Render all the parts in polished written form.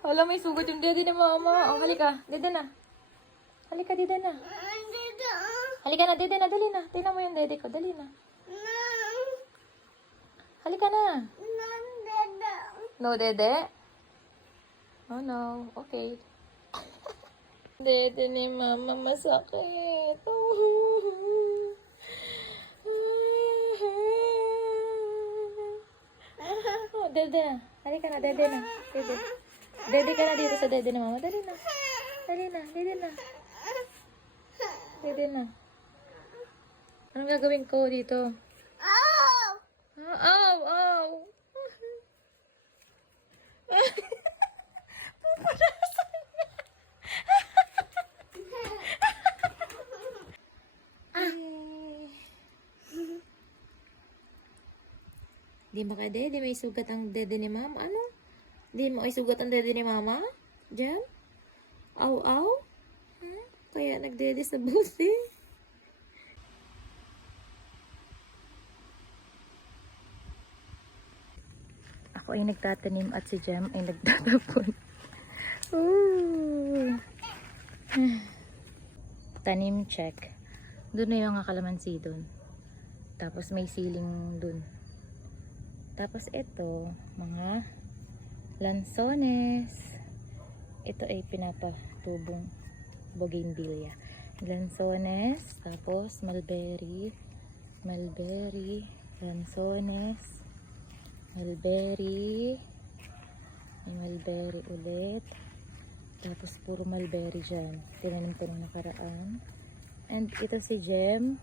Wala, may sugat yung dede ni mama. Oh, halika. Dede na. Halika, dede na. Halika na, dede na. Dali na. Tingnan mo yung dede ko. Dali na. Halika na. No, dede? Oh, no. Okay. Dede ni mama masakit. Oh, dede na. Halika na, dede na. Dede. Dede ka na dito sa dede ni mama. Dali na. Dali na, dede na. Dede na. Anong gagawin ko dito? Ow! Ow! Ow! Pupanasan na. Di ba ka dede? May sugat ang dede ni mama? Ano? Di mo ay sugat ang dede ni mama? Diyan? Aw, aw? Kaya nagdede sa busi. Ako ay nagtatanim at si Jem ay nagtatapon. Ooh. Tanim check. Doon na yung kalamansi doon. Tapos may ceiling doon. Tapos ito, mga lansones. Ito ay pinapatubong bougainvillea. Lansones, tapos mulberry, lansones, mulberry, may mulberry ulit. Tapos puro mulberry dyan. Tinanim ko nung nakaraan. And ito si Jem.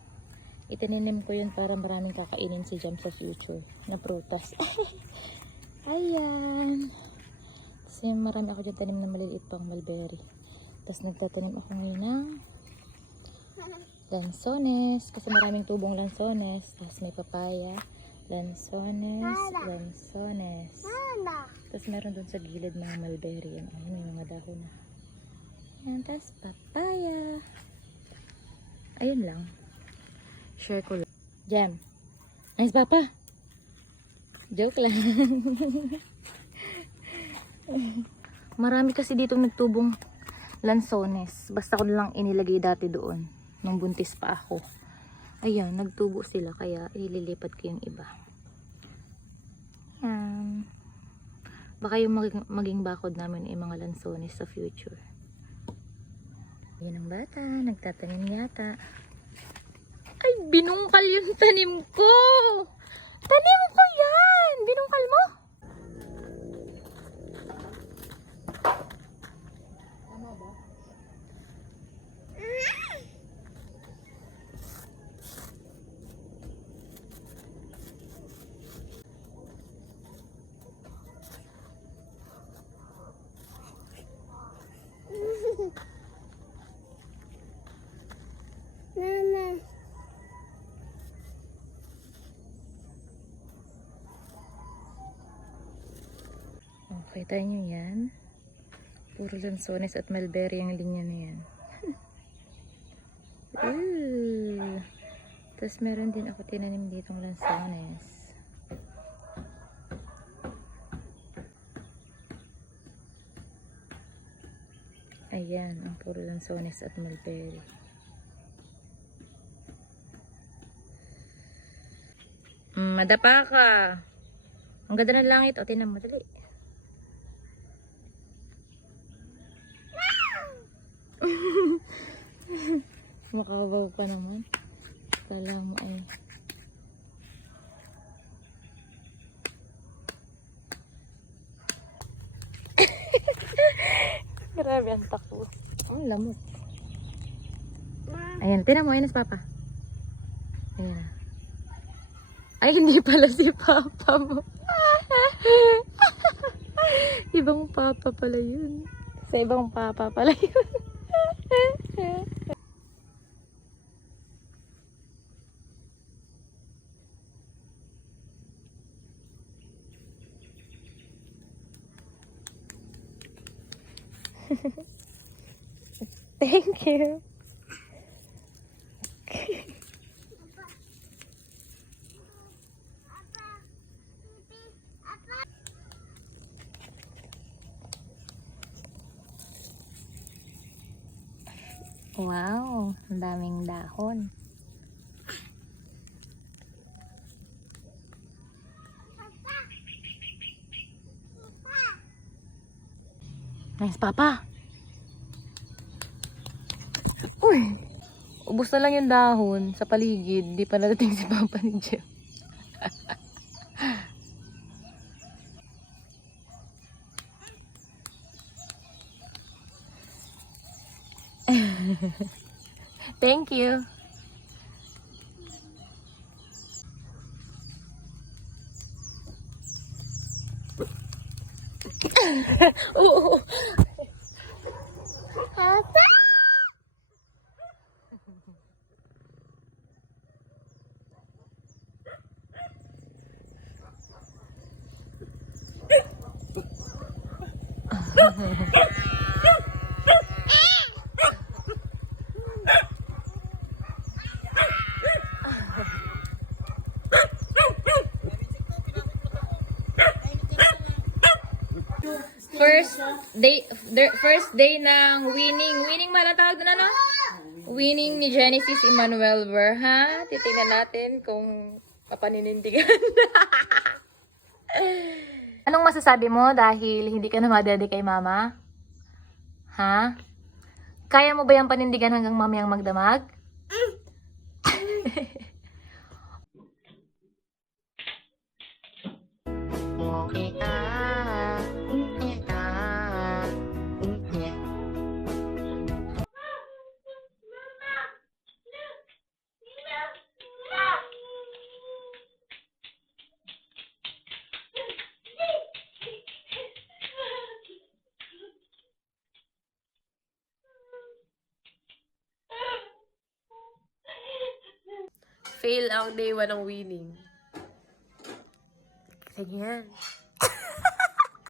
Itinanim ko yun para maraming kakainin si Jem sa future na prutas. Ayan. Kasi marami ako dyan tanim na maliliit pang mulberry. Tapos nagtatanim ako ngayon ng lansones. Kasi maraming tubong lansones. Tapos may papaya. Lansones. Tapos meron dun sa gilid mga mulberry. Ayan, may mga dahon na. Ayan, tapos papaya. Ayun lang. Share ko lang. Jam. Nice, Papa. Joke lang. Marami kasi dito nagtubong lansones. Basta ko lang inilagay dati doon. Nung buntis pa ako. Ayan, nagtubo sila. Kaya ililipat ko yung iba. Ayan. Baka yung maging bakod namin ay mga lansones sa future. Ayan ang bata. Nagtatanim yata. Ay, binungkal yung tanim ko. Tanim ko yan. Binungkal mo? Tama ba? Nana. Okay, tayo nyo yan. Puro lansones at mulberry ang linya na yan. Ooh. Tapos meron din ako tinanim ditong lansones. Ayan, ang puro lansones at mulberry. Madapa ka. Ang ganda ng langit. O, tinan mo, dali. Makabaw pa naman. Kala mo ay. Grabe ang takbo. Ang lamok. Ayan, tinan mo. Ayan si Papa. Ayan. Ay, hindi pala si Papa mo. Ibang Papa pala yun. Sa ibang Papa pala yun. Thank you. Wow, ang daming dahon. Nice, Papa. Uy! Ubus na lang yung dahon sa paligid. Di pa nadating si Papa ni Jeff. Thank you. Oo. Papa. First day ng winning mahal ang tawag doon, ano? Winning ni Genesis Emmanuel Ver, ha? Titingnan natin kung papaninindigan. Anong masasabi mo dahil hindi ka na madede kay mama? Ha? Kaya mo ba yung panindigan hanggang mamayang magdamag? Fail ang day 1 ng winning. Ganyan.